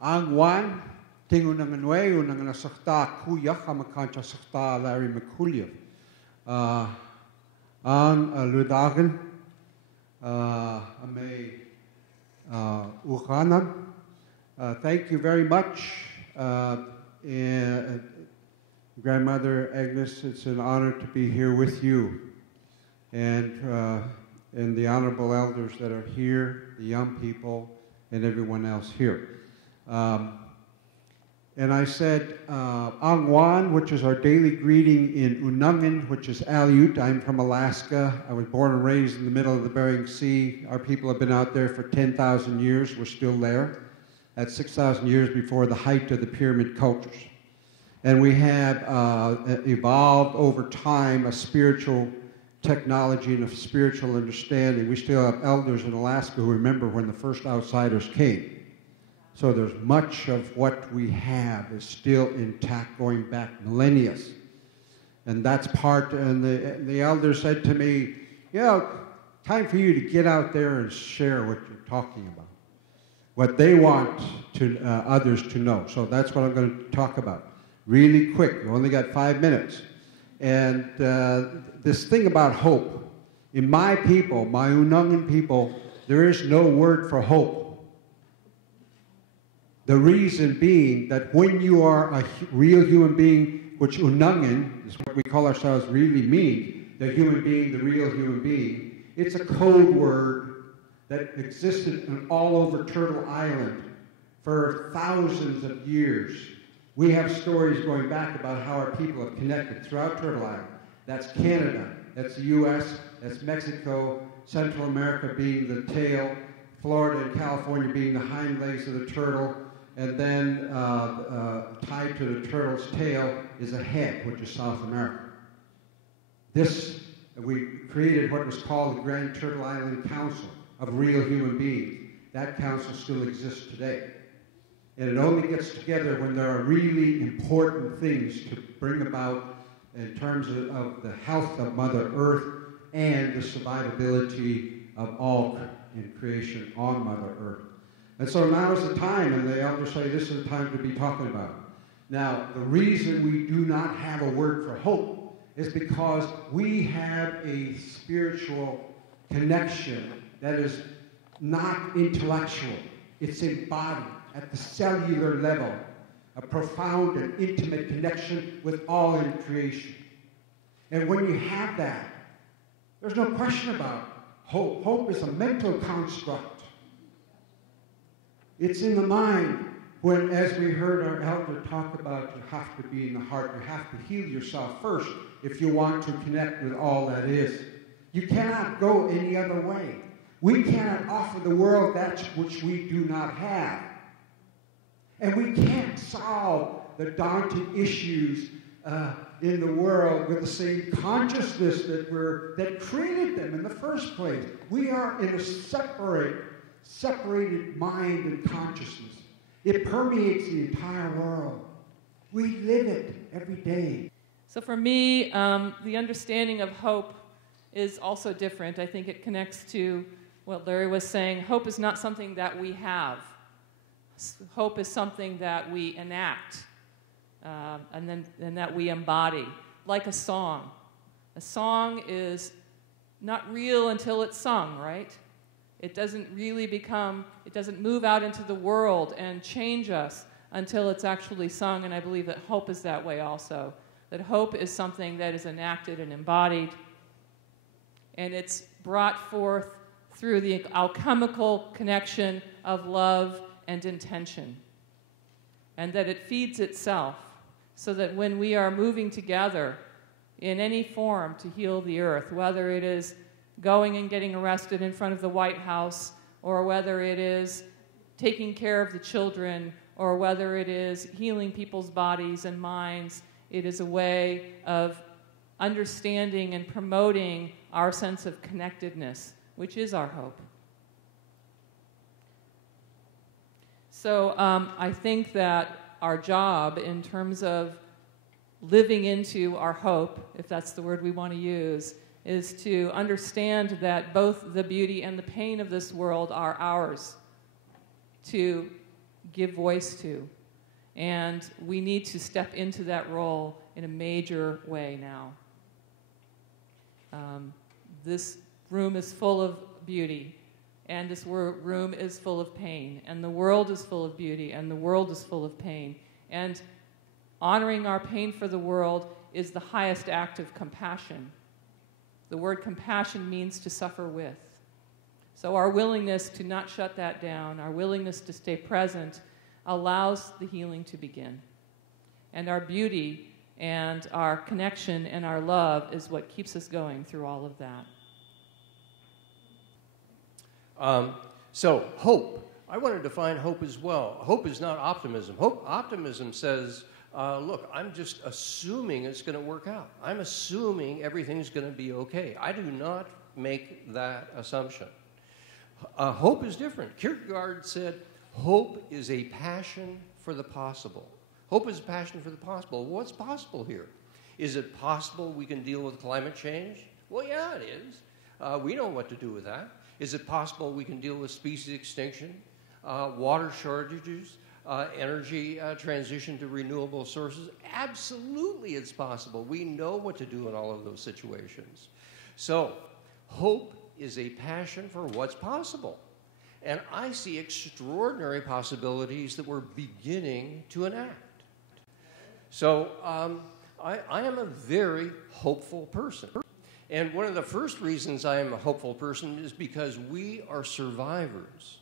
Ang wan, tingun ng anway, unang nasakta kuya, kamakancha sakta Larry McCullion. Ang ludagan, amay ukanan. Thank you very much. Grandmother Agnes, it's an honor to be here with you. And the honorable elders that are here, the young people, and everyone else here. And I said, Angwan, which is our daily greeting in Unangan, which is Aleut. I'm from Alaska. I was born and raised in the middle of the Bering Sea. Our people have been out there for 10,000 years. We're still there. That's 6,000 years before the height of the pyramid cultures. And we have evolved over time a spiritual technology and a spiritual understanding. We still have elders in Alaska who remember when the first outsiders came. So there's much of what we have is still intact going back millennia. And that's part, and the elder said to me, you know, time for you to get out there and share what you're talking about, what they want to others to know. So that's what I'm going to talk about. Really quick, we only got 5 minutes. And this thing about hope, in my people, my Unangan people, there is no word for hope. The reason being that when you are a real human being, which Unangan is what we call ourselves really mean, the human being, the real human being, it's a code word that existed all over Turtle Island for thousands of years. We have stories going back about how our people have connected throughout Turtle Island. That's Canada, that's the US, that's Mexico, Central America being the tail, Florida and California being the hind legs of the turtle, and then tied to the turtle's tail is a head, which is South America. We created what was called the Grand Turtle Island Council of Real Human Beings. That council still exists today. And it only gets together when there are really important things to bring about in terms of the health of Mother Earth and the survivability of all in creation on Mother Earth. And so now is the time, and the elders say this is the time to be talking about it. Now, the reason we do not have a word for hope is because we have a spiritual connection that is not intellectual. It's embodied at the cellular level, a profound and intimate connection with all in creation. And when you have that, there's no question about hope. Hope is a mental construct. It's in the mind when, as we heard our elder talk about, you have to be in the heart. You have to heal yourself first if you want to connect with all that is. You cannot go any other way. We cannot offer the world that which we do not have. And we can't solve the daunting issues in the world with the same consciousness that created them in the first place. We are in a separated mind and consciousness. It permeates the entire world. We live it every day. So for me, the understanding of hope is also different. I think it connects to what Larry was saying. Hope is not something that we have. Hope is something that we enact and that we embody, like a song. A song is not real until it's sung, right? It doesn't really it doesn't move out into the world and change us until it's actually sung, and I believe that hope is that way also. That hope is something that is enacted and embodied, and it's brought forth through the alchemical connection of love and intention, and that it feeds itself, so that when we are moving together in any form to heal the earth, whether it is going and getting arrested in front of the White House, or whether it is taking care of the children, or whether it is healing people's bodies and minds, it is a way of understanding and promoting our sense of connectedness, which is our hope. So I think that our job in terms of living into our hope, if that's the word we want to use, is to understand that both the beauty and the pain of this world are ours, to give voice to. And we need to step into that role in a major way now. This room is full of beauty, and this room is full of pain, and the world is full of beauty, and the world is full of pain. And honoring our pain for the world is the highest act of compassion. The word compassion means to suffer with. So our willingness to not shut that down, our willingness to stay present, allows the healing to begin. And our beauty and our connection and our love is what keeps us going through all of that. So hope. I want to define hope as well. Hope is not optimism. Optimism says, look, I'm just assuming it's going to work out. I'm assuming everything's going to be okay. I do not make that assumption. Hope is different. Kierkegaard said, hope is a passion for the possible. Hope is a passion for the possible. What's possible here? Is it possible we can deal with climate change? Well, yeah, it is. We know what to do with that. Is it possible we can deal with species extinction, water shortages, energy transition to renewable sources? Absolutely it's possible. We know what to do in all of those situations. So hope is a passion for what's possible. And I see extraordinary possibilities that we're beginning to enact. So I am a very hopeful person. And one of the first reasons I am a hopeful person is because we are survivors